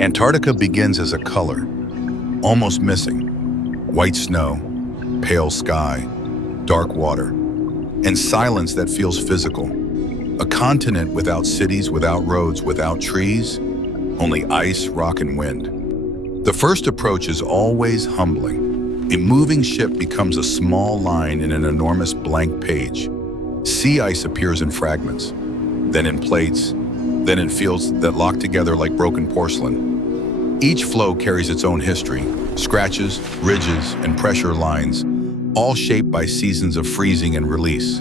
Antarctica begins as a color, almost missing. White snow, pale sky, dark water, and silence that feels physical. A continent without cities, without roads, without trees, only ice, rock, and wind. The first approach is always humbling. A moving ship becomes a small line in an enormous blank page. Sea ice appears in fragments, then in plates, then in fields that lock together like broken porcelain. Each floe carries its own history, scratches, ridges, and pressure lines, all shaped by seasons of freezing and release.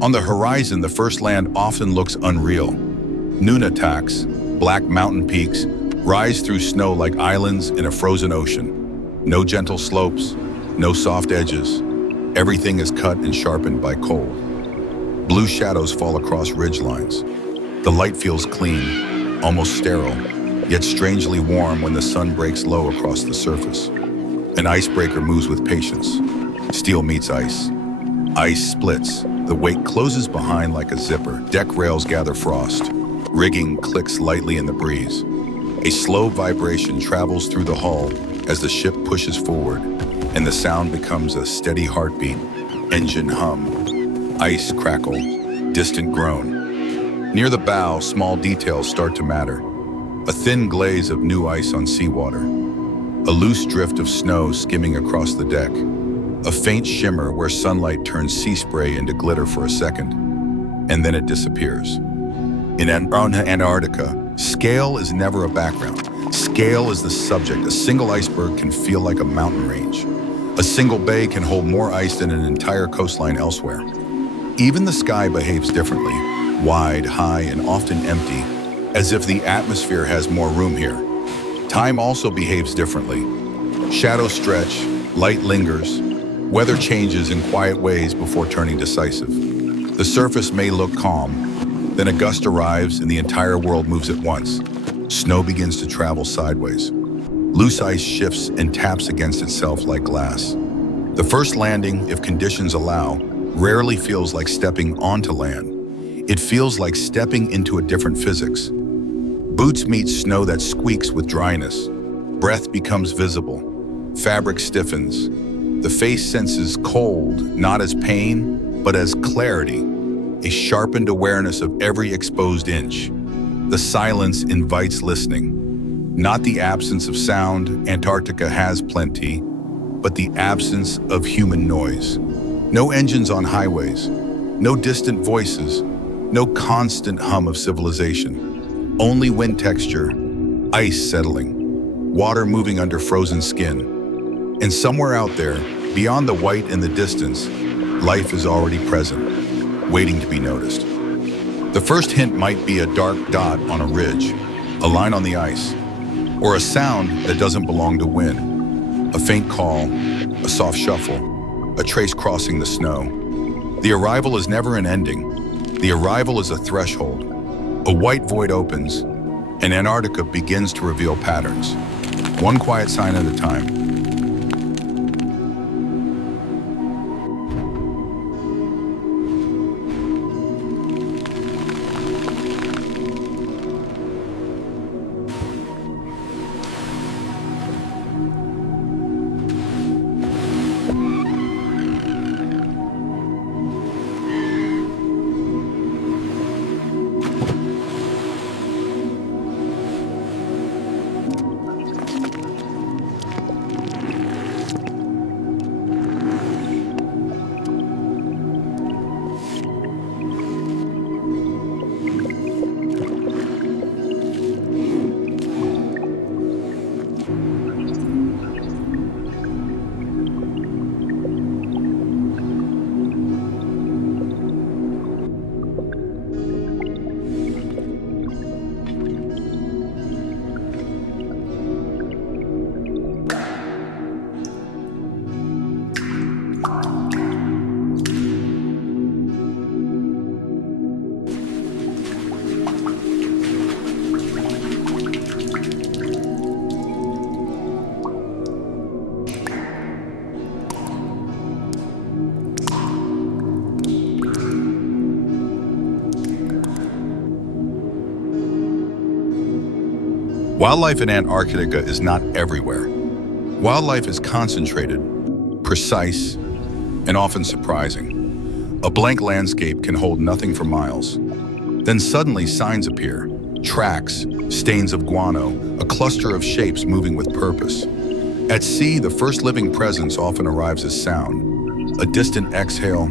On the horizon, the first land often looks unreal. Nunataks, black mountain peaks, rise through snow like islands in a frozen ocean. No gentle slopes, no soft edges. Everything is cut and sharpened by cold. Blue shadows fall across ridgelines. The light feels clean, almost sterile, yet strangely warm when the sun breaks low across the surface. An icebreaker moves with patience. Steel meets ice. Ice splits. The wake closes behind like a zipper. Deck rails gather frost. Rigging clicks lightly in the breeze. A slow vibration travels through the hull as the ship pushes forward, and the sound becomes a steady heartbeat. Engine hum. Ice crackle. Distant groan. Near the bow, small details start to matter. A thin glaze of new ice on seawater. A loose drift of snow skimming across the deck. A faint shimmer where sunlight turns sea spray into glitter for a second, and then it disappears. In Antarctica, scale is never a background. Scale is the subject. A single iceberg can feel like a mountain range. A single bay can hold more ice than an entire coastline elsewhere. Even the sky behaves differently, wide, high, and often empty, as if the atmosphere has more room here. Time also behaves differently. Shadows stretch, light lingers, weather changes in quiet ways before turning decisive. The surface may look calm, then a gust arrives and the entire world moves at once. Snow begins to travel sideways. Loose ice shifts and taps against itself like glass. The first landing, if conditions allow, rarely feels like stepping onto land. It feels like stepping into a different physics. Boots meet snow that squeaks with dryness. Breath becomes visible. Fabric stiffens. The face senses cold, not as pain, but as clarity, a sharpened awareness of every exposed inch. The silence invites listening. Not the absence of sound, Antarctica has plenty, but the absence of human noise. No engines on highways, no distant voices, no constant hum of civilization. Only wind texture, ice settling, water moving under frozen skin. And somewhere out there, beyond the white in the distance, life is already present, waiting to be noticed. The first hint might be a dark dot on a ridge, a line on the ice, or a sound that doesn't belong to wind. A faint call, a soft shuffle, a trace crossing the snow. The arrival is never an ending. The arrival is a threshold. A white void opens, and Antarctica begins to reveal patterns, one quiet sign at a time. Wildlife in Antarctica is not everywhere. Wildlife is concentrated, precise, and often surprising. A blank landscape can hold nothing for miles. Then suddenly signs appear, tracks, stains of guano, a cluster of shapes moving with purpose. At sea, the first living presence often arrives as sound. A distant exhale,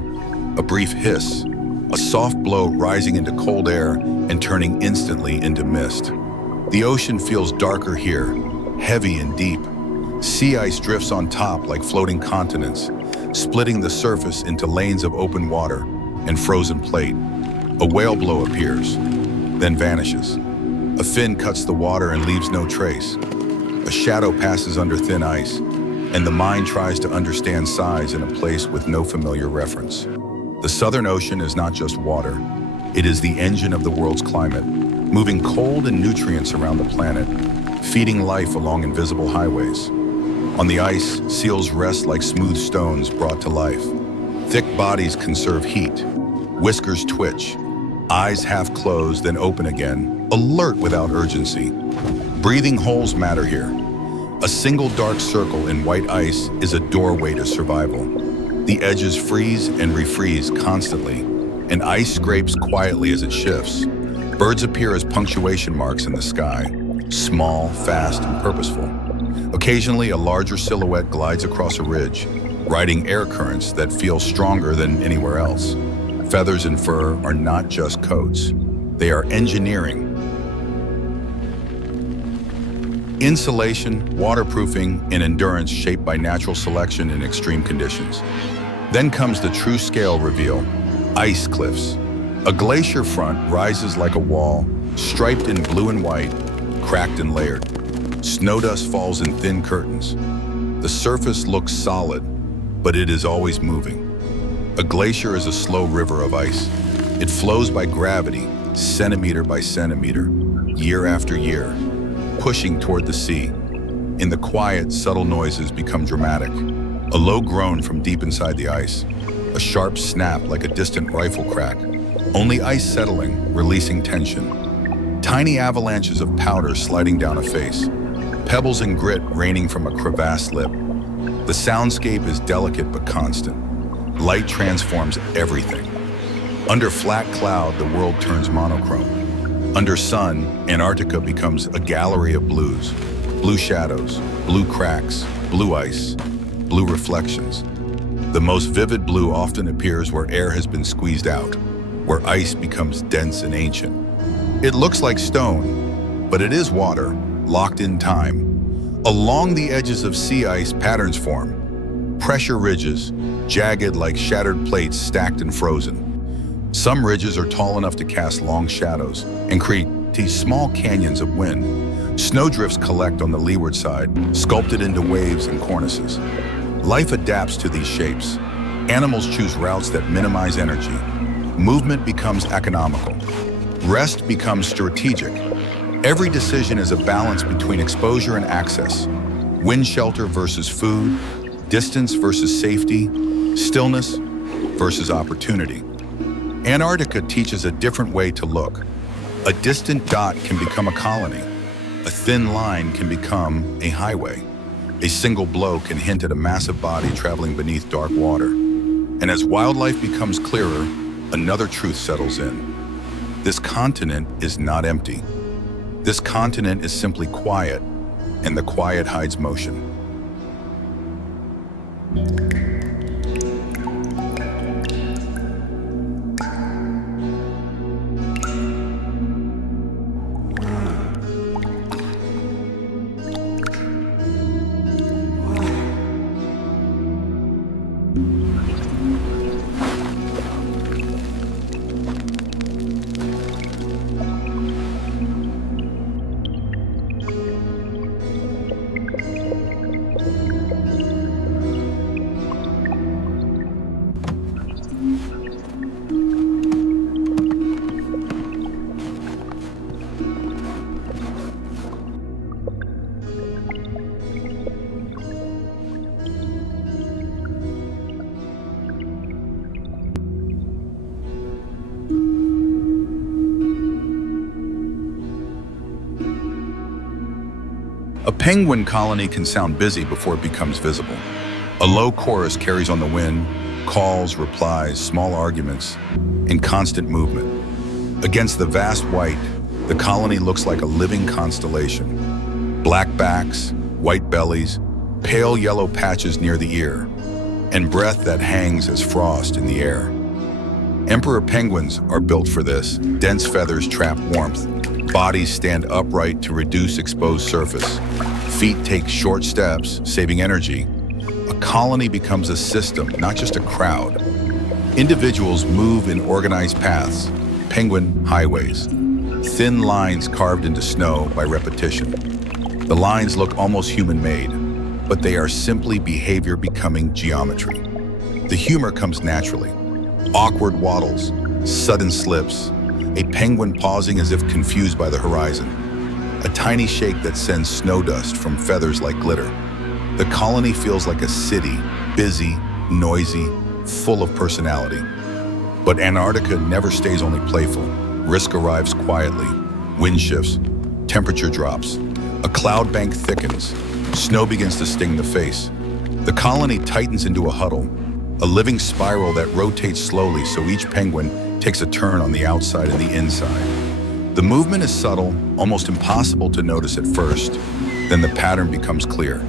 a brief hiss, a soft blow rising into cold air and turning instantly into mist. The ocean feels darker here, heavy and deep. Sea ice drifts on top like floating continents, splitting the surface into lanes of open water and frozen plate. A whale blow appears, then vanishes. A fin cuts the water and leaves no trace. A shadow passes under thin ice, and the mind tries to understand size in a place with no familiar reference. The Southern Ocean is not just water. It is the engine of the world's climate, moving cold and nutrients around the planet, feeding life along invisible highways. On the ice, seals rest like smooth stones brought to life. Thick bodies conserve heat. Whiskers twitch. Eyes half closed, then open again, alert without urgency. Breathing holes matter here. A single dark circle in white ice is a doorway to survival. The edges freeze and refreeze constantly, and ice scrapes quietly as it shifts. Birds appear as punctuation marks in the sky, small, fast, and purposeful. Occasionally, a larger silhouette glides across a ridge, riding air currents that feel stronger than anywhere else. Feathers and fur are not just coats. They are engineering. Insulation, waterproofing, and endurance shaped by natural selection in extreme conditions. Then comes the true scale reveal, ice cliffs. A glacier front rises like a wall, striped in blue and white, cracked and layered. Snow dust falls in thin curtains. The surface looks solid, but it is always moving. A glacier is a slow river of ice. It flows by gravity, centimeter by centimeter, year after year, pushing toward the sea. In the quiet, subtle noises become dramatic. A low groan from deep inside the ice, a sharp snap like a distant rifle crack, only ice settling, releasing tension. Tiny avalanches of powder sliding down a face, pebbles and grit raining from a crevassed lip. The soundscape is delicate but constant. Light transforms everything. Under flat cloud, the world turns monochrome. Under sun, Antarctica becomes a gallery of blues. Blue shadows, blue cracks, blue ice, blue reflections. The most vivid blue often appears where air has been squeezed out, where ice becomes dense and ancient. It looks like stone, but it is water, locked in time. Along the edges of sea ice, patterns form. Pressure ridges, jagged like shattered plates stacked and frozen. Some ridges are tall enough to cast long shadows and create these small canyons of wind. Snowdrifts collect on the leeward side, sculpted into waves and cornices. Life adapts to these shapes. Animals choose routes that minimize energy. Movement becomes economical. Rest becomes strategic. Every decision is a balance between exposure and access, wind shelter versus food, distance versus safety, stillness versus opportunity. Antarctica teaches a different way to look. A distant dot can become a colony. A thin line can become a highway. A single blow can hint at a massive body traveling beneath dark water. And as wildlife becomes clearer, another truth settles in. This continent is not empty. This continent is simply quiet, and the quiet hides motion. A penguin colony can sound busy before it becomes visible. A low chorus carries on the wind, calls, replies, small arguments, and constant movement. Against the vast white, the colony looks like a living constellation. Black backs, white bellies, pale yellow patches near the ear, and breath that hangs as frost in the air. Emperor penguins are built for this. Dense feathers trap warmth. Bodies stand upright to reduce exposed surface. Feet take short steps, saving energy. A colony becomes a system, not just a crowd. Individuals move in organized paths, penguin highways. Thin lines carved into snow by repetition. The lines look almost human-made, but they are simply behavior becoming geometry. The humor comes naturally. Awkward waddles, sudden slips, a penguin pausing as if confused by the horizon, a tiny shake that sends snow dust from feathers like glitter. The colony feels like a city, busy, noisy, full of personality. But Antarctica never stays only playful. Risk arrives quietly. Wind shifts, temperature drops, a cloud bank thickens, snow begins to sting the face. The colony tightens into a huddle, a living spiral that rotates slowly so each penguin takes a turn on the outside and the inside. The movement is subtle, almost impossible to notice at first, then the pattern becomes clear.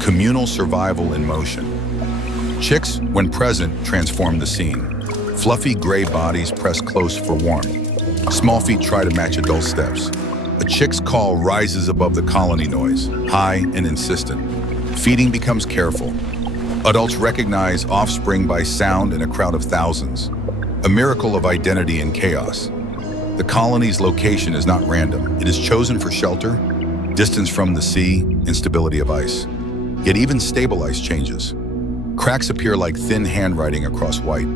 Communal survival in motion. Chicks, when present, transform the scene. Fluffy gray bodies press close for warmth. Small feet try to match adult steps. A chick's call rises above the colony noise, high and insistent. Feeding becomes careful. Adults recognize offspring by sound in a crowd of thousands. A miracle of identity in chaos. The colony's location is not random. It is chosen for shelter, distance from the sea, instability of ice. Yet even stable ice changes. Cracks appear like thin handwriting across white.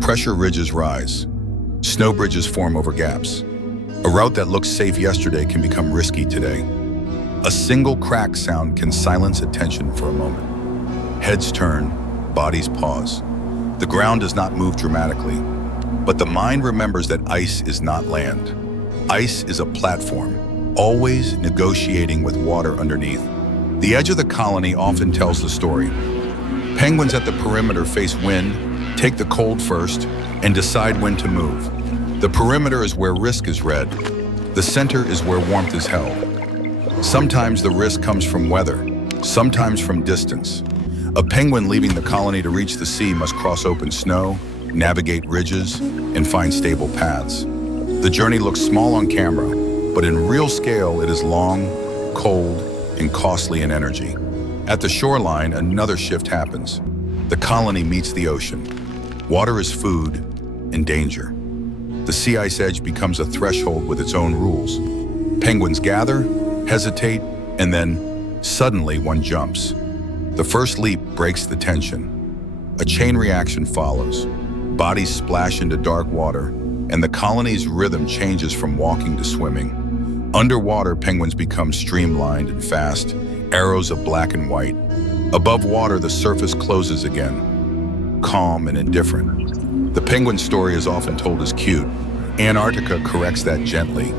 Pressure ridges rise. Snow bridges form over gaps. A route that looked safe yesterday can become risky today. A single crack sound can silence attention for a moment. Heads turn, bodies pause. The ground does not move dramatically, but the mind remembers that ice is not land. Ice is a platform, always negotiating with water underneath. The edge of the colony often tells the story. Penguins at the perimeter face wind, take the cold first, and decide when to move. The perimeter is where risk is read. The center is where warmth is held. Sometimes the risk comes from weather, sometimes from distance. A penguin leaving the colony to reach the sea must cross open snow, navigate ridges, and find stable paths. The journey looks small on camera, but in real scale it is long, cold, and costly in energy. At the shoreline, another shift happens. The colony meets the ocean. Water is food and danger. The sea ice edge becomes a threshold with its own rules. Penguins gather, hesitate, and then suddenly one jumps. The first leap breaks the tension. A chain reaction follows. Bodies splash into dark water, and the colony's rhythm changes from walking to swimming. Underwater, penguins become streamlined and fast, arrows of black and white. Above water, the surface closes again, calm and indifferent. The penguin story is often told as cute. Antarctica corrects that gently.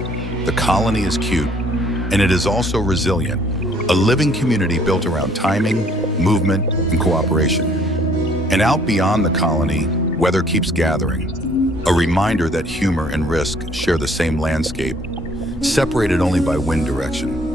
The colony is cute, and it is also resilient, a living community built around timing, movement, and cooperation. And out beyond the colony, weather keeps gathering, a reminder that humor and risk share the same landscape, separated only by wind direction.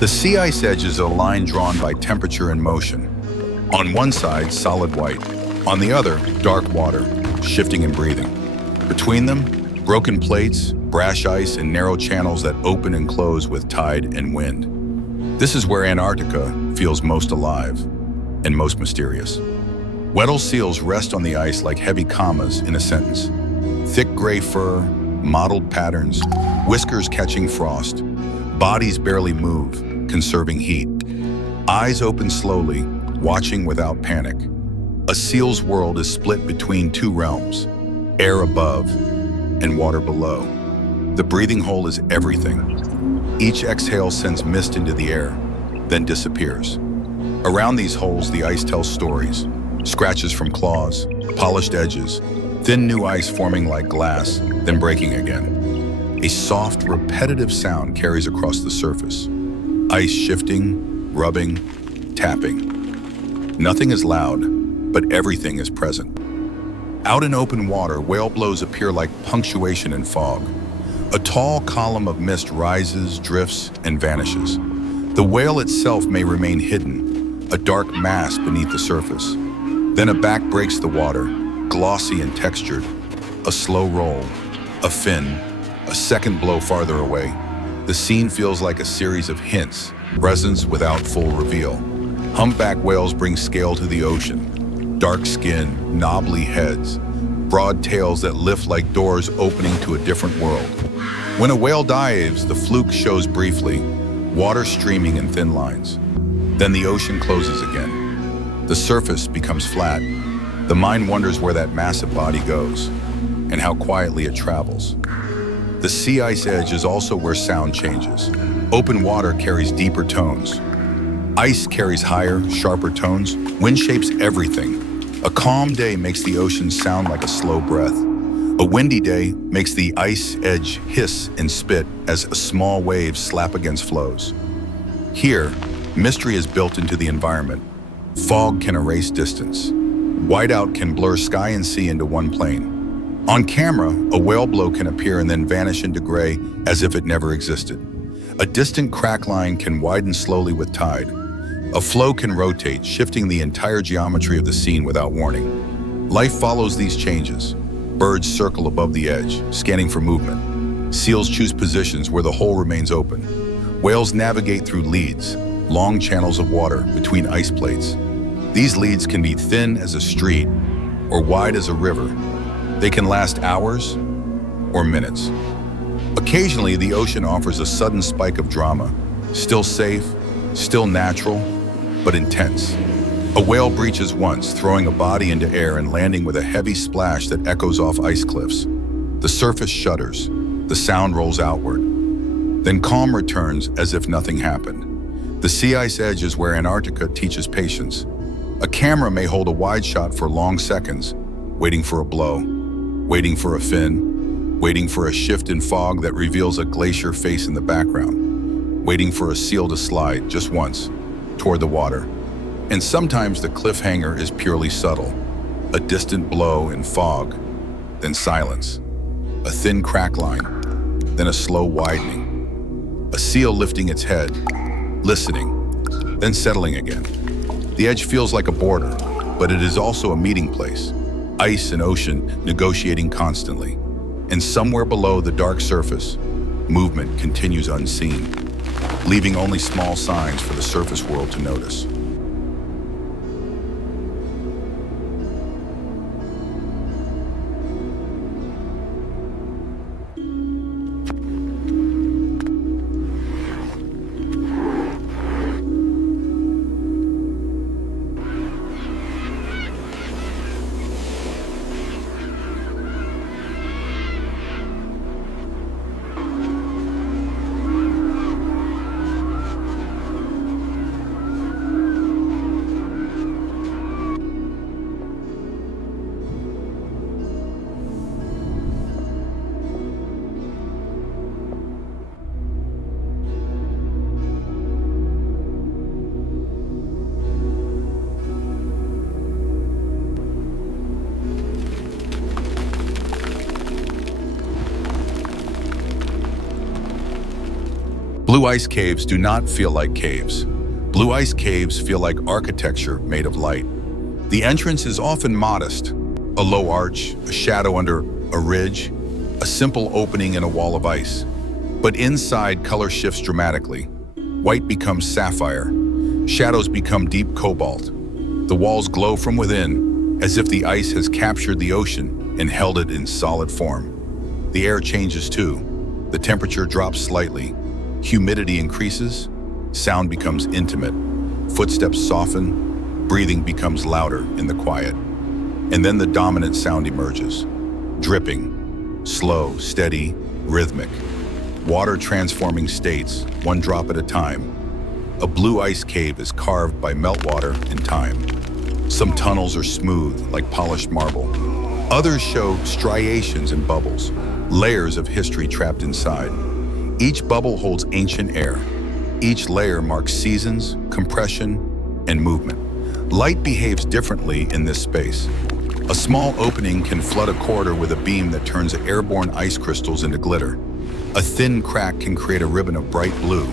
The sea ice edge is a line drawn by temperature and motion. On one side, solid white. On the other, dark water, shifting and breathing. Between them, broken plates, brash ice, and narrow channels that open and close with tide and wind. This is where Antarctica feels most alive and most mysterious. Weddell seals rest on the ice like heavy commas in a sentence. Thick gray fur, mottled patterns, whiskers catching frost. Bodies barely move, conserving heat. Eyes open slowly, watching without panic. A seal's world is split between two realms, air above and water below. The breathing hole is everything. Each exhale sends mist into the air, then disappears. Around these holes, the ice tells stories. Scratches from claws, polished edges, thin new ice forming like glass, then breaking again. A soft, repetitive sound carries across the surface. Ice shifting, rubbing, tapping. Nothing is loud, but everything is present. Out in open water, whale blows appear like punctuation in fog. A tall column of mist rises, drifts, and vanishes. The whale itself may remain hidden, a dark mass beneath the surface. Then a back breaks the water, glossy and textured. A slow roll, a fin, a second blow farther away. The scene feels like a series of hints, presence without full reveal. Humpback whales bring scale to the ocean. Dark skin, knobbly heads, broad tails that lift like doors opening to a different world. When a whale dives, the fluke shows briefly, water streaming in thin lines. Then the ocean closes again. The surface becomes flat. The mind wonders where that massive body goes and how quietly it travels. The sea ice edge is also where sound changes. Open water carries deeper tones. Ice carries higher, sharper tones. Wind shapes everything. A calm day makes the ocean sound like a slow breath. A windy day makes the ice edge hiss and spit as small waves slap against floes. Here, mystery is built into the environment. Fog can erase distance. Whiteout can blur sky and sea into one plane. On camera, a whale blow can appear and then vanish into gray as if it never existed. A distant crack line can widen slowly with tide. A flow can rotate, shifting the entire geometry of the scene without warning. Life follows these changes. Birds circle above the edge, scanning for movement. Seals choose positions where the hole remains open. Whales navigate through leads, long channels of water between ice plates. These leads can be thin as a street or wide as a river. They can last hours or minutes. Occasionally, the ocean offers a sudden spike of drama, still safe, still natural, but intense. A whale breaches once, throwing a body into air and landing with a heavy splash that echoes off ice cliffs. The surface shudders, the sound rolls outward. Then calm returns as if nothing happened. The sea ice edge is where Antarctica teaches patience. A camera may hold a wide shot for long seconds, waiting for a blow, waiting for a fin, waiting for a shift in fog that reveals a glacier face in the background, waiting for a seal to slide just once toward the water. And sometimes the cliffhanger is purely subtle, a distant blow in fog, then silence, a thin crack line, then a slow widening, a seal lifting its head, listening, then settling again. The edge feels like a border, but it is also a meeting place. Ice and ocean negotiating constantly. And somewhere below the dark surface, movement continues unseen, leaving only small signs for the surface world to notice. Blue ice caves do not feel like caves. Blue ice caves feel like architecture made of light. The entrance is often modest, a low arch, a shadow under a ridge, a simple opening in a wall of ice. But inside, color shifts dramatically. White becomes sapphire. Shadows become deep cobalt. The walls glow from within, as if the ice has captured the ocean and held it in solid form. The air changes too. The temperature drops slightly. Humidity increases. Sound becomes intimate. Footsteps soften. Breathing becomes louder in the quiet. And then the dominant sound emerges. Dripping. Slow, steady, rhythmic. Water transforming states, one drop at a time. A blue ice cave is carved by meltwater and time. Some tunnels are smooth, like polished marble. Others show striations and bubbles, layers of history trapped inside. Each bubble holds ancient air. Each layer marks seasons, compression, and movement. Light behaves differently in this space. A small opening can flood a corridor with a beam that turns airborne ice crystals into glitter. A thin crack can create a ribbon of bright blue.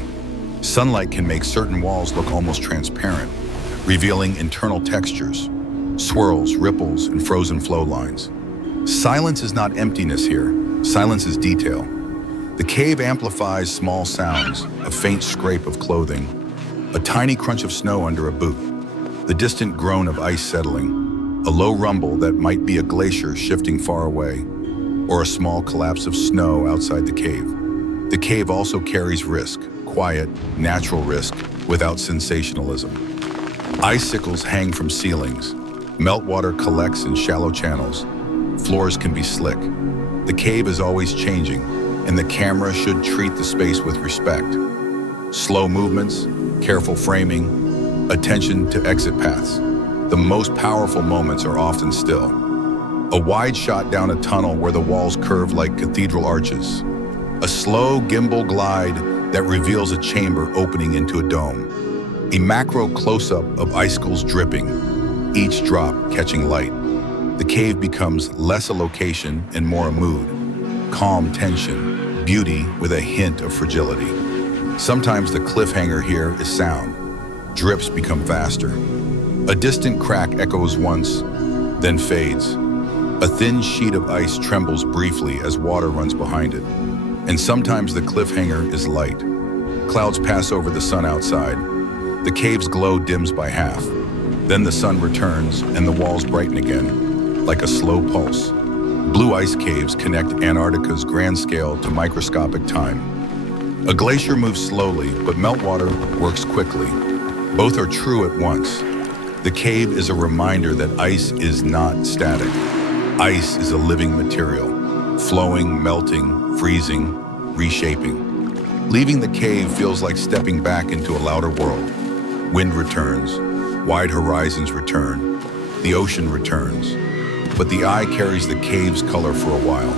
Sunlight can make certain walls look almost transparent, revealing internal textures, swirls, ripples, and frozen flow lines. Silence is not emptiness here. Silence is detail. The cave amplifies small sounds, a faint scrape of clothing, a tiny crunch of snow under a boot, the distant groan of ice settling, a low rumble that might be a glacier shifting far away, or a small collapse of snow outside the cave. The cave also carries risk, quiet, natural risk, without sensationalism. Icicles hang from ceilings. Meltwater collects in shallow channels. Floors can be slick. The cave is always changing, and the camera should treat the space with respect. Slow movements, careful framing, attention to exit paths. The most powerful moments are often still. A wide shot down a tunnel where the walls curve like cathedral arches. A slow gimbal glide that reveals a chamber opening into a dome. A macro close-up of icicles dripping, each drop catching light. The cave becomes less a location and more a mood. Calm tension, beauty with a hint of fragility. Sometimes the cliffhanger here is sound. Drips become faster. A distant crack echoes once, then fades. A thin sheet of ice trembles briefly as water runs behind it. And sometimes the cliffhanger is light. Clouds pass over the sun outside. The cave's glow dims by half. Then the sun returns and the walls brighten again, like a slow pulse. Blue ice caves connect Antarctica's grand scale to microscopic time. A glacier moves slowly, but meltwater works quickly. Both are true at once. The cave is a reminder that ice is not static. Ice is a living material, flowing, melting, freezing, reshaping. Leaving the cave feels like stepping back into a louder world. Wind returns, wide horizons return, the ocean returns. But the eye carries the cave's color for a while.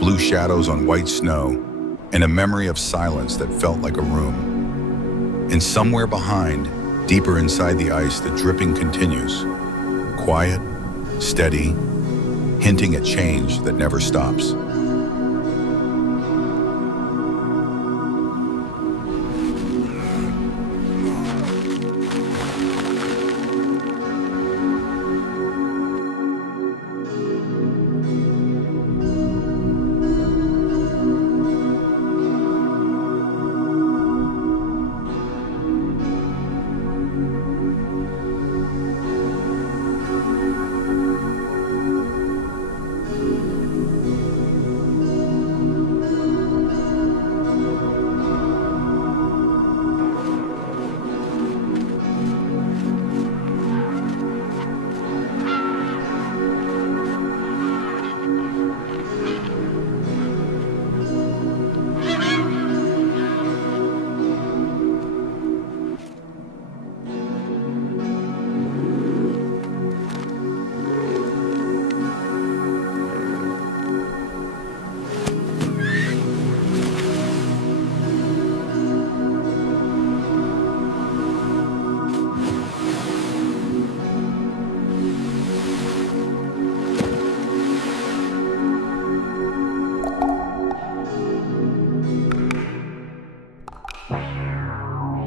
Blue shadows on white snow, and a memory of silence that felt like a room. And somewhere behind, deeper inside the ice, the dripping continues. Quiet, steady, hinting at change that never stops.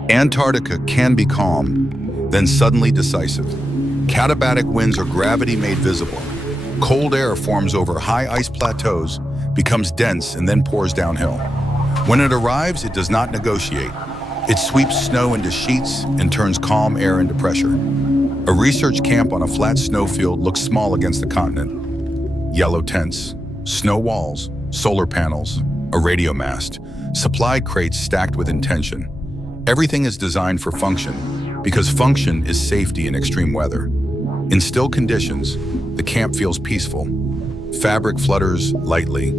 Antarctica can be calm, then suddenly decisive. Katabatic winds are gravity made visible. Cold air forms over high ice plateaus, becomes dense, and then pours downhill. When it arrives, it does not negotiate. It sweeps snow into sheets and turns calm air into pressure. A research camp on a flat snowfield looks small against the continent. Yellow tents, snow walls, solar panels, a radio mast, supply crates stacked with intention. Everything is designed for function, because function is safety in extreme weather. In still conditions, the camp feels peaceful. Fabric flutters lightly,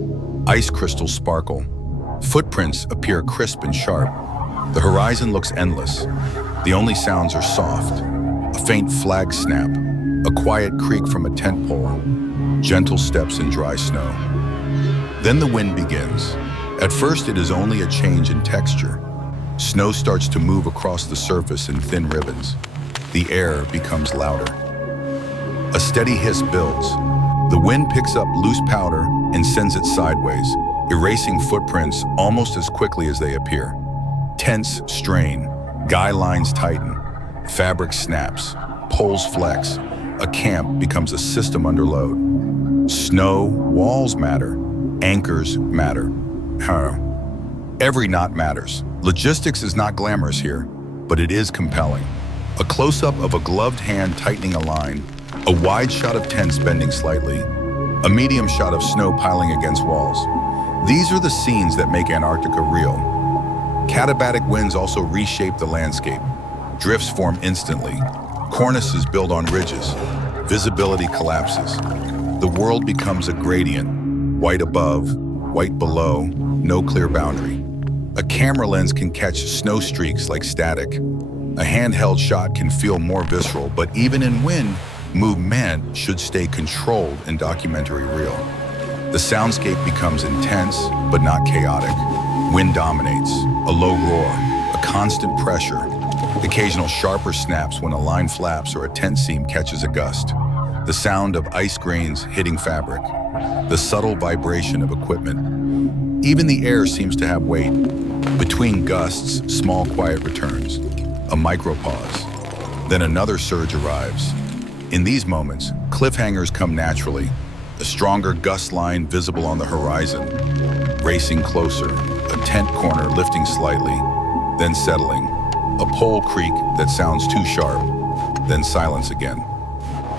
ice crystals sparkle. Footprints appear crisp and sharp. The horizon looks endless. The only sounds are soft. A faint flag snap, a quiet creak from a tent pole, gentle steps in dry snow. Then the wind begins. At first, it is only a change in texture. Snow starts to move across the surface in thin ribbons. The air becomes louder. A steady hiss builds. The wind picks up loose powder and sends it sideways, erasing footprints almost as quickly as they appear. Tents strain, guy lines tighten, fabric snaps, poles flex. A camp becomes a system under load. Snow, walls matter, anchors matter. Every knot matters. Logistics is not glamorous here, but it is compelling. A close-up of a gloved hand tightening a line, a wide shot of tents bending slightly, a medium shot of snow piling against walls. These are the scenes that make Antarctica real. Katabatic winds also reshape the landscape. Drifts form instantly. Cornices build on ridges. Visibility collapses. The world becomes a gradient. White above, white below, no clear boundary. A camera lens can catch snow streaks like static. A handheld shot can feel more visceral, but even in wind, movement should stay controlled and documentary real. The soundscape becomes intense, but not chaotic. Wind dominates, a low roar, a constant pressure, occasional sharper snaps when a line flaps or a tent seam catches a gust, the sound of ice grains hitting fabric, the subtle vibration of equipment. Even the air seems to have weight. Between gusts, small quiet returns, a micropause. Then another surge arrives. In these moments, cliffhangers come naturally, a stronger gust line visible on the horizon, racing closer, a tent corner lifting slightly, then settling, a pole creak that sounds too sharp, then silence again.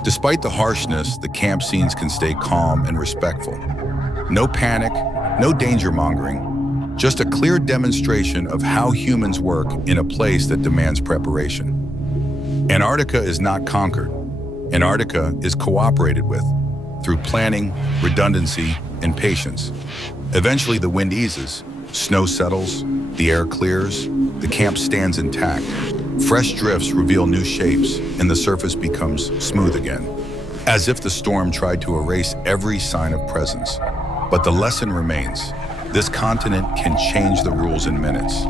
Despite the harshness, the camp scenes can stay calm and respectful. No panic, no danger mongering, just a clear demonstration of how humans work in a place that demands preparation. Antarctica is not conquered. Antarctica is cooperated with through planning, redundancy, and patience. Eventually the wind eases, snow settles, the air clears, the camp stands intact. Fresh drifts reveal new shapes, and the surface becomes smooth again, as if the storm tried to erase every sign of presence. But the lesson remains. This continent can change the rules in minutes.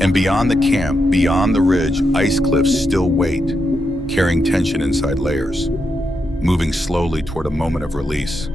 And beyond the camp, beyond the ridge, ice cliffs still wait, carrying tension inside layers, moving slowly toward a moment of release.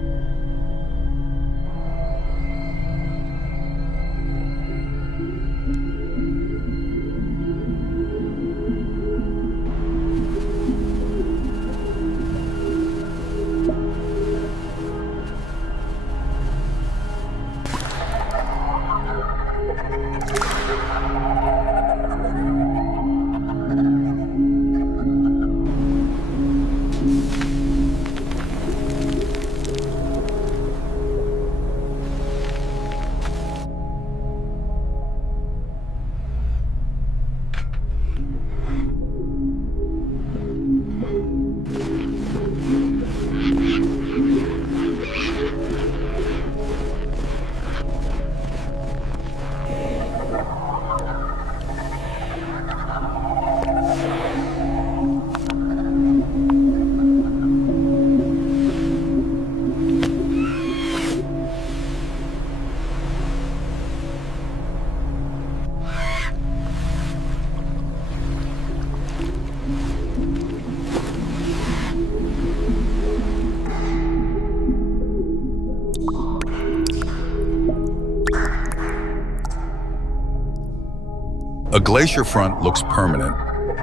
A glacier front looks permanent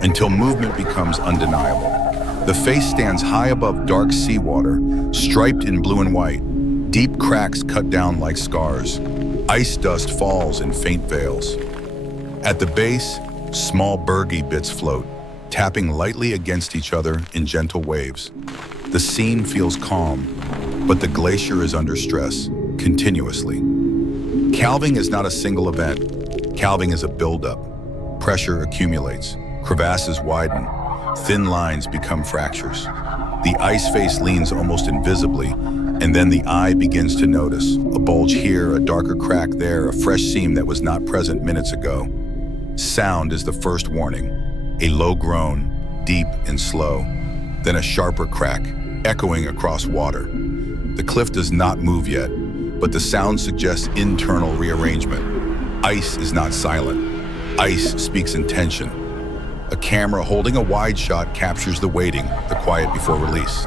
until movement becomes undeniable. The face stands high above dark seawater, striped in blue and white. Deep cracks cut down like scars. Ice dust falls in faint veils. At the base, small bergy bits float, tapping lightly against each other in gentle waves. The scene feels calm, but the glacier is under stress, continuously. Calving is not a single event. Calving is a buildup. Pressure accumulates, crevasses widen, thin lines become fractures. The ice face leans almost invisibly, and then the eye begins to notice. A bulge here, a darker crack there, a fresh seam that was not present minutes ago. Sound is the first warning. A low groan, deep and slow, then a sharper crack, echoing across water. The cliff does not move yet, but the sound suggests internal rearrangement. Ice is not silent. Ice speaks intention. A camera holding a wide shot captures the waiting, the quiet before release.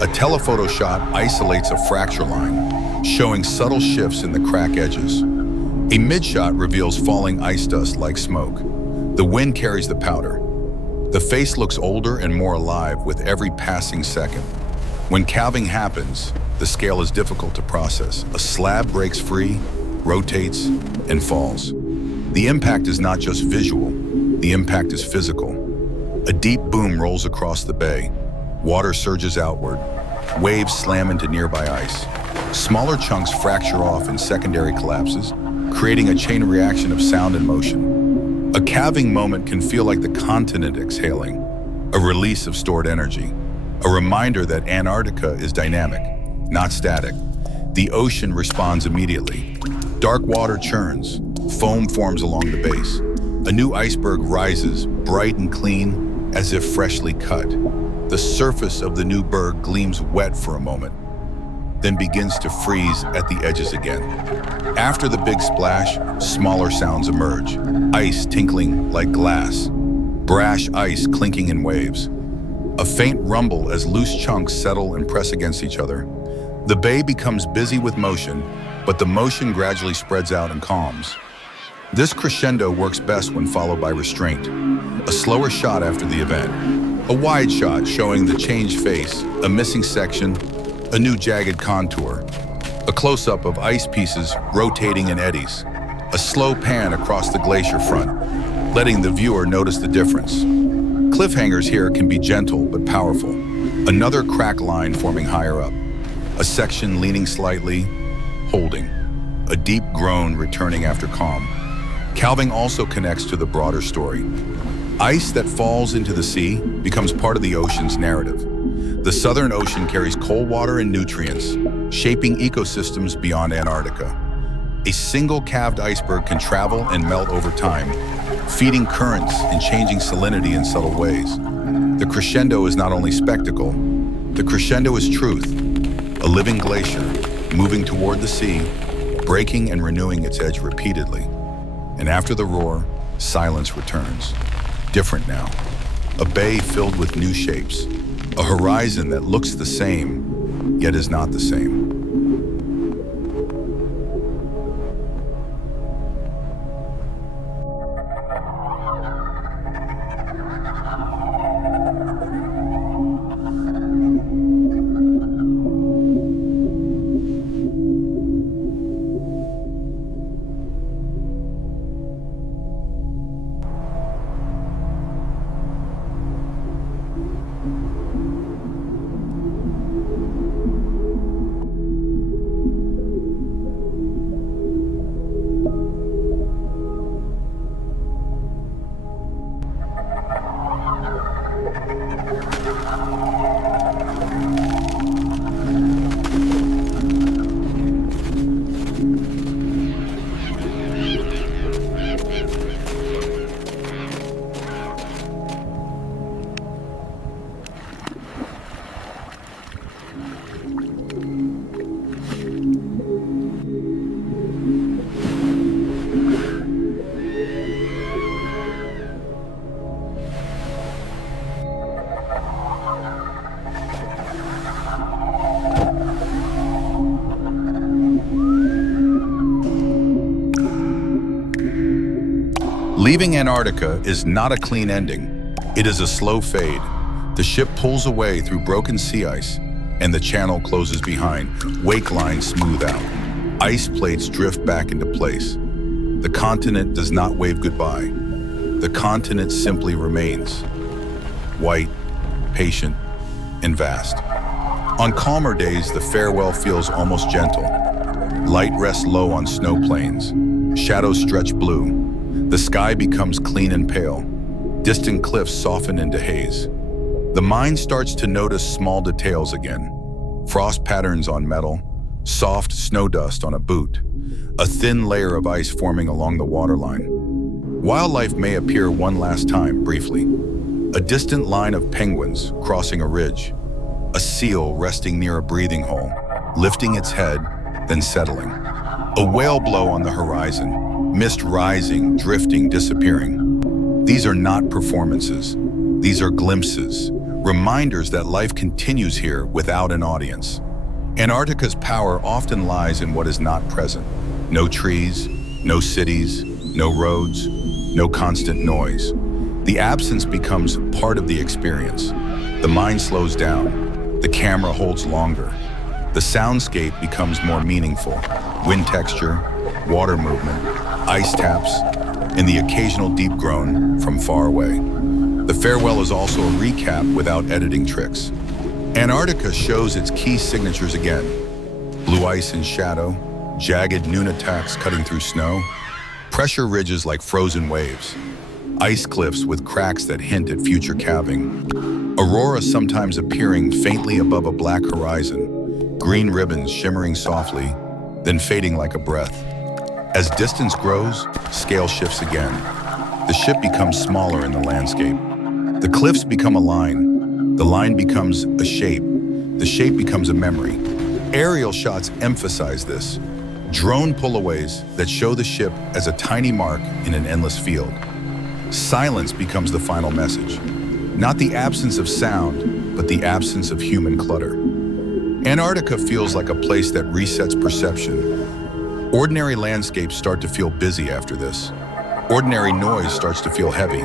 A telephoto shot isolates a fracture line, showing subtle shifts in the crack edges. A mid-shot reveals falling ice dust like smoke. The wind carries the powder. The face looks older and more alive with every passing second. When calving happens, the scale is difficult to process. A slab breaks free, rotates, and falls. The impact is not just visual, the impact is physical. A deep boom rolls across the bay. Water surges outward. Waves slam into nearby ice. Smaller chunks fracture off in secondary collapses, creating a chain reaction of sound and motion. A calving moment can feel like the continent exhaling, a release of stored energy, a reminder that Antarctica is dynamic, not static. The ocean responds immediately. Dark water churns, foam forms along the base. A new iceberg rises, bright and clean, as if freshly cut. The surface of the new berg gleams wet for a moment, then begins to freeze at the edges again. After the big splash, smaller sounds emerge. Ice tinkling like glass, brash ice clinking in waves. A faint rumble as loose chunks settle and press against each other. The bay becomes busy with motion, but the motion gradually spreads out and calms. This crescendo works best when followed by restraint. A slower shot after the event. A wide shot showing the changed face, a missing section, a new jagged contour. A close-up of ice pieces rotating in eddies. A slow pan across the glacier front, letting the viewer notice the difference. Cliffhangers here can be gentle but powerful. Another crack line forming higher up. A section leaning slightly, holding. A deep groan returning after calm. Calving also connects to the broader story. Ice that falls into the sea becomes part of the ocean's narrative. The Southern Ocean carries cold water and nutrients, shaping ecosystems beyond Antarctica. A single calved iceberg can travel and melt over time, feeding currents and changing salinity in subtle ways. The crescendo is not only spectacle, the crescendo is truth. A living glacier, moving toward the sea, breaking and renewing its edge repeatedly. And after the roar, silence returns. Different now. A bay filled with new shapes. A horizon that looks the same, yet is not the same. Leaving Antarctica is not a clean ending. It is a slow fade. The ship pulls away through broken sea ice, and the channel closes behind, wake lines smooth out. Ice plates drift back into place. The continent does not wave goodbye. The continent simply remains. White, patient, and vast. On calmer days, the farewell feels almost gentle. Light rests low on snow plains. Shadows stretch blue. The sky becomes clean and pale. Distant cliffs soften into haze. The mind starts to notice small details again. Frost patterns on metal, soft snow dust on a boot, a thin layer of ice forming along the waterline. Wildlife may appear one last time, briefly. A distant line of penguins crossing a ridge, a seal resting near a breathing hole, lifting its head, then settling. A whale blow on the horizon, mist rising, drifting, disappearing. These are not performances. These are glimpses, reminders that life continues here without an audience. Antarctica's power often lies in what is not present. No trees, no cities, no roads, no constant noise. The absence becomes part of the experience. The mind slows down. The camera holds longer. The soundscape becomes more meaningful. Wind texture, water movement, ice taps, and the occasional deep groan from far away. The farewell is also a recap without editing tricks. Antarctica shows its key signatures again. Blue ice and shadow, jagged noon attacks cutting through snow, pressure ridges like frozen waves, ice cliffs with cracks that hint at future calving, Aurora sometimes appearing faintly above a black horizon, green ribbons shimmering softly, then fading like a breath. As distance grows, scale shifts again. The ship becomes smaller in the landscape. The cliffs become a line. The line becomes a shape. The shape becomes a memory. Aerial shots emphasize this. Drone pullaways that show the ship as a tiny mark in an endless field. Silence becomes the final message. Not the absence of sound, but the absence of human clutter. Antarctica feels like a place that resets perception. Ordinary landscapes start to feel busy after this. Ordinary noise starts to feel heavy.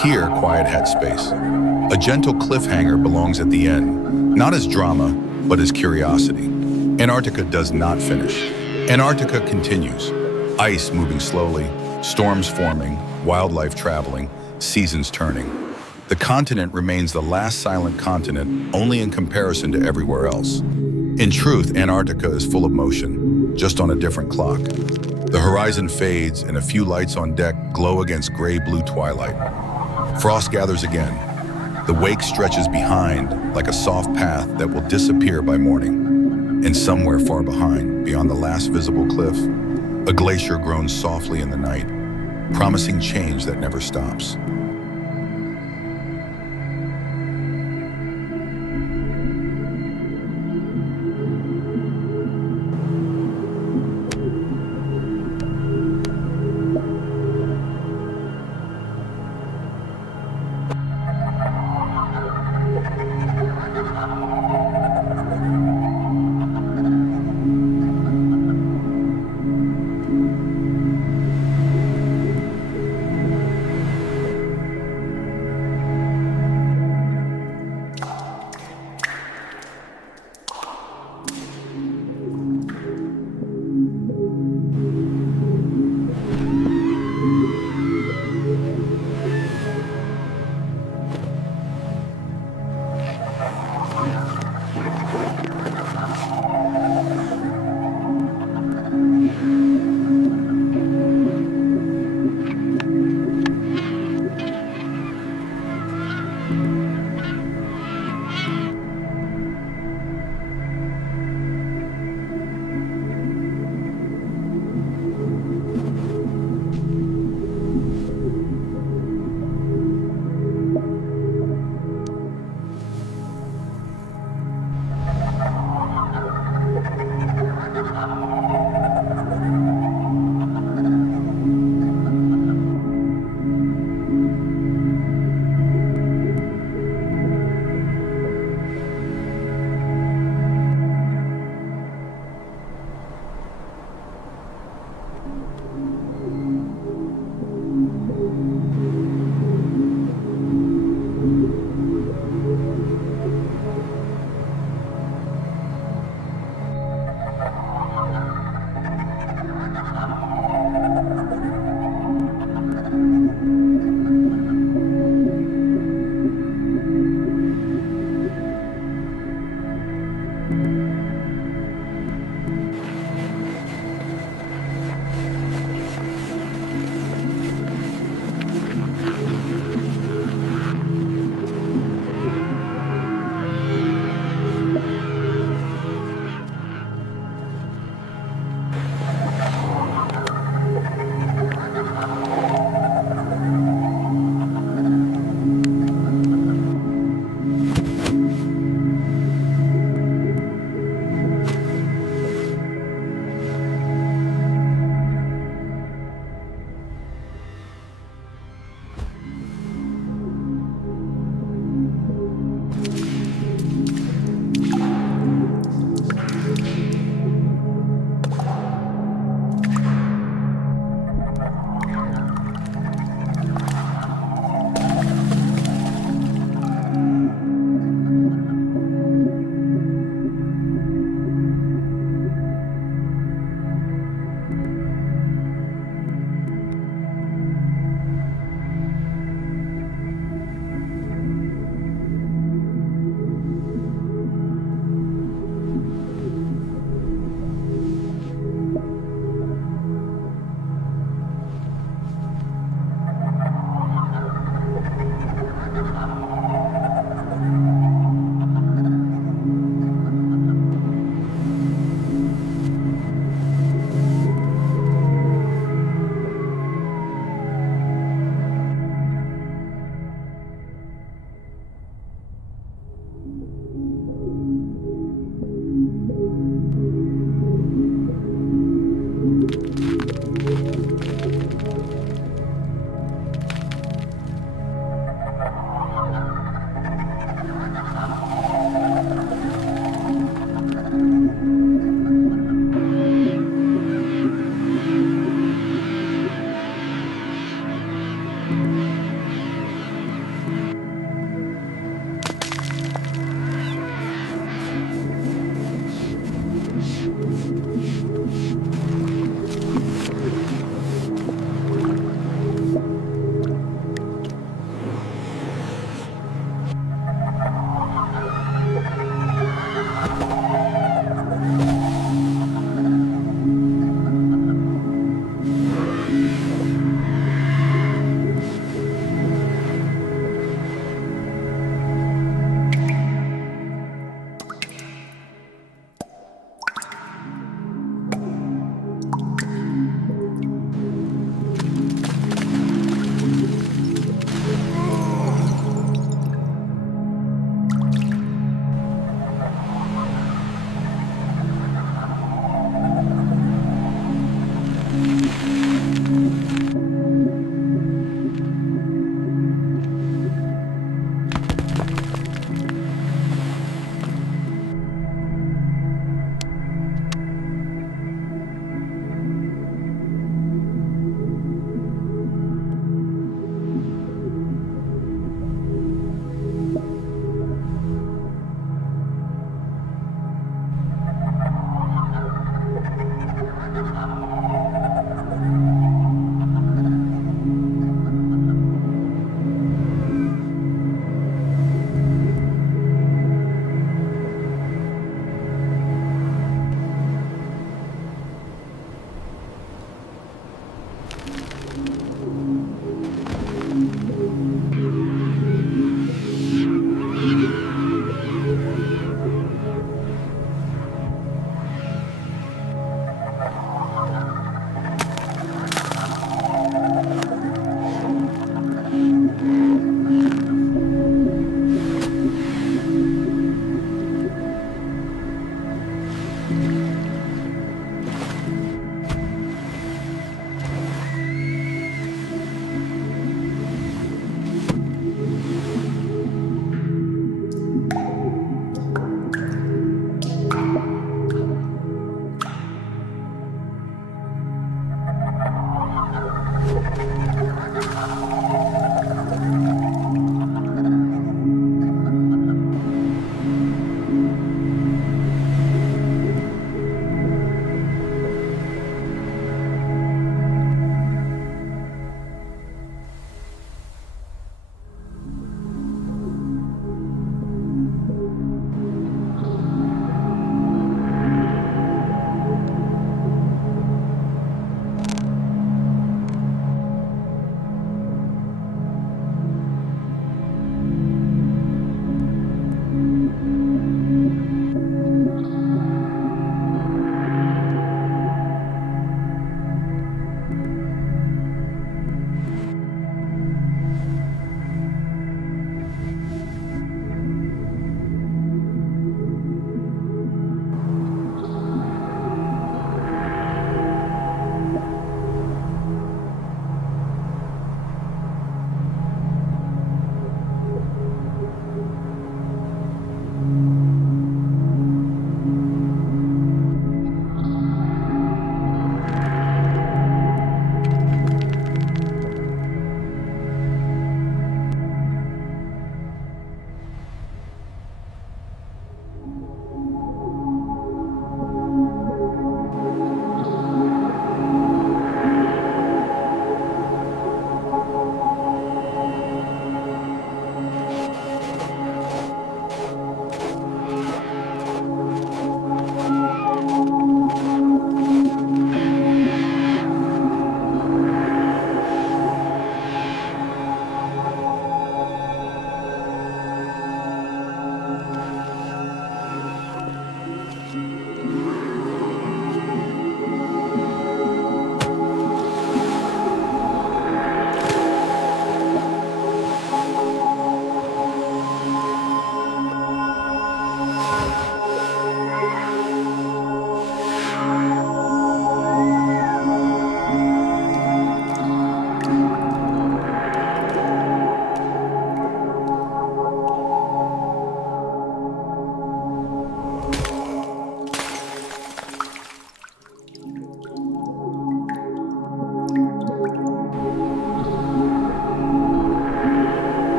Here, quiet had space. A gentle cliffhanger belongs at the end, not as drama, but as curiosity. Antarctica does not finish. Antarctica continues. Ice moving slowly, storms forming, wildlife traveling, seasons turning. The continent remains the last silent continent, only in comparison to everywhere else. In truth, Antarctica is full of motion, just on a different clock. The horizon fades and a few lights on deck glow against gray-blue twilight. Frost gathers again. The wake stretches behind like a soft path that will disappear by morning. And somewhere far behind, beyond the last visible cliff, a glacier groans softly in the night, promising change that never stops.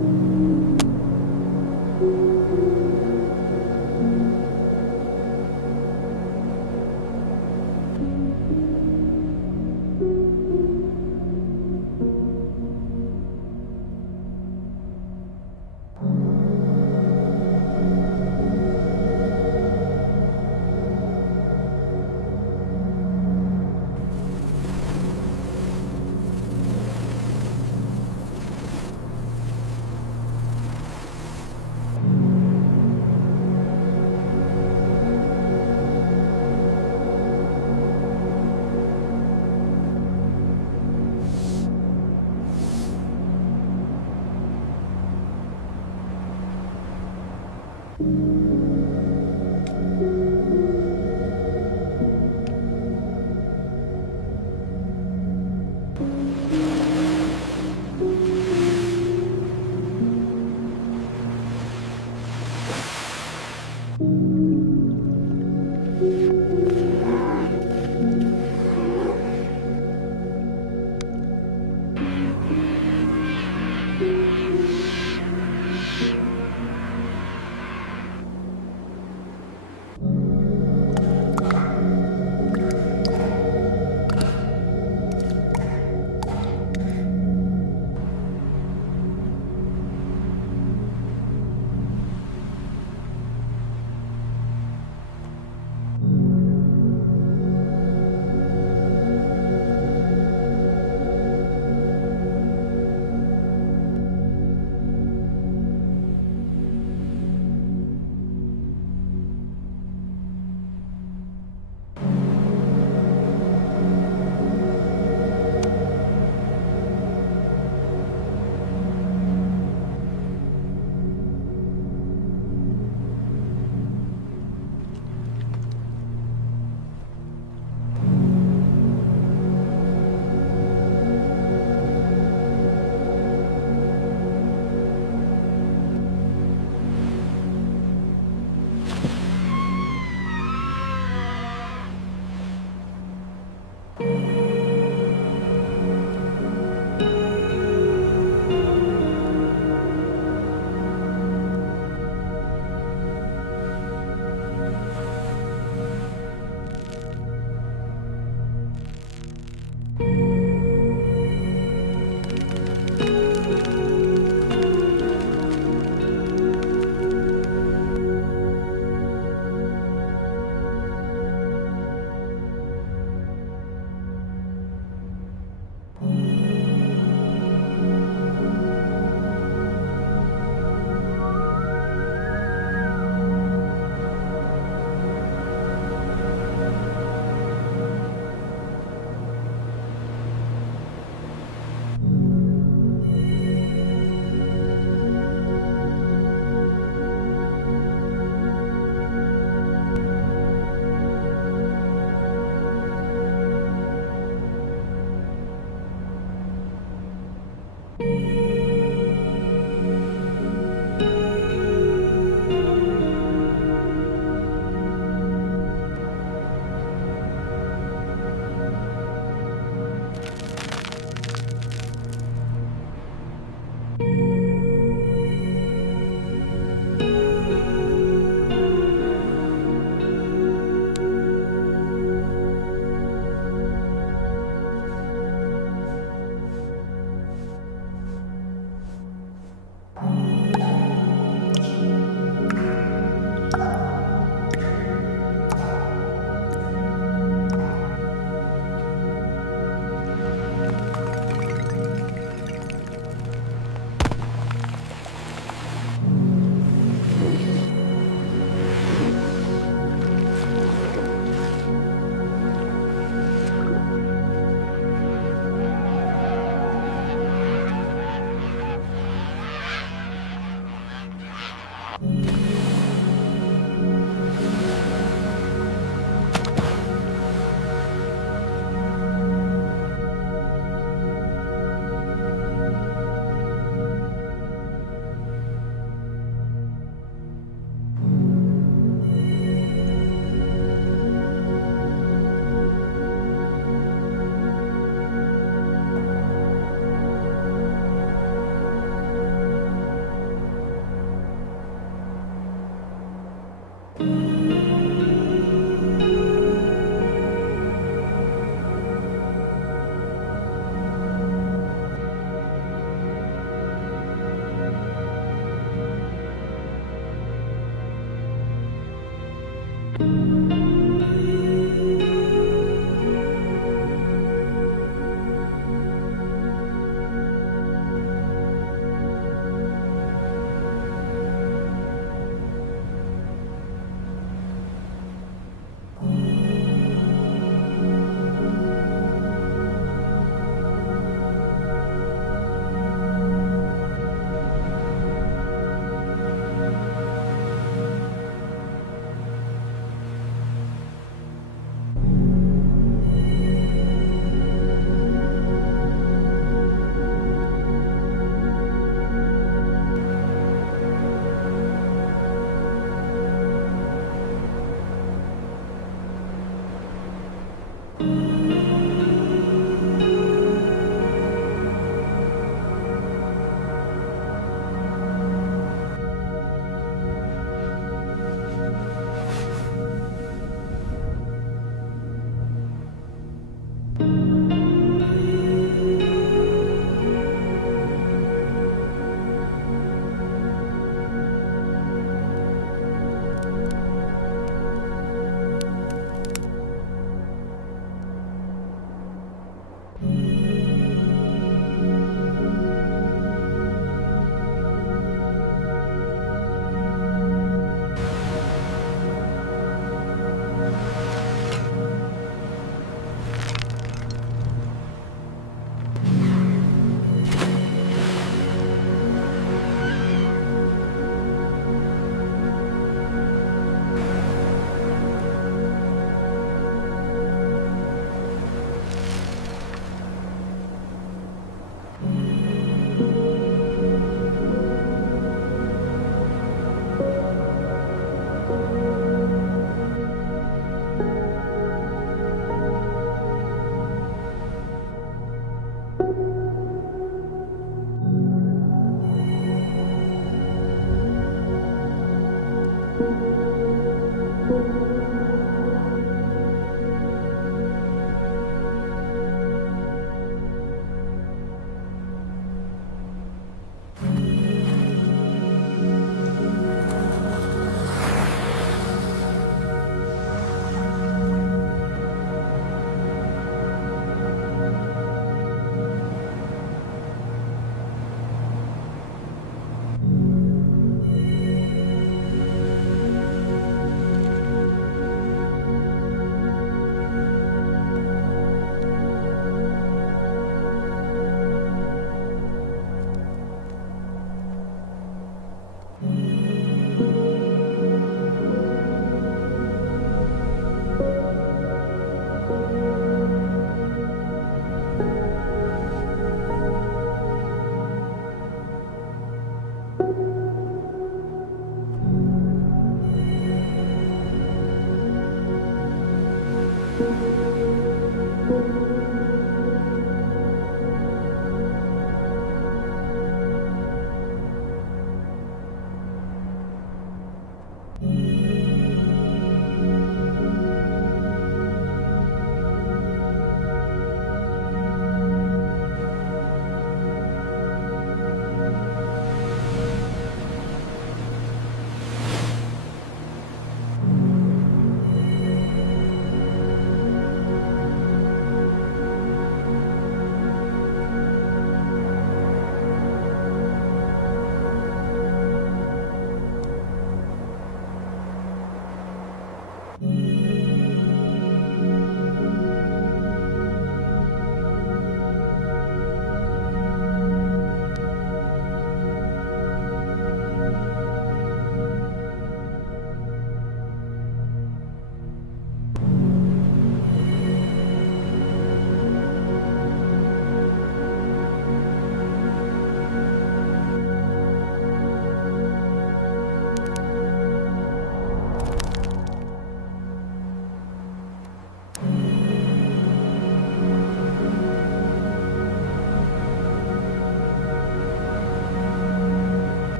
you.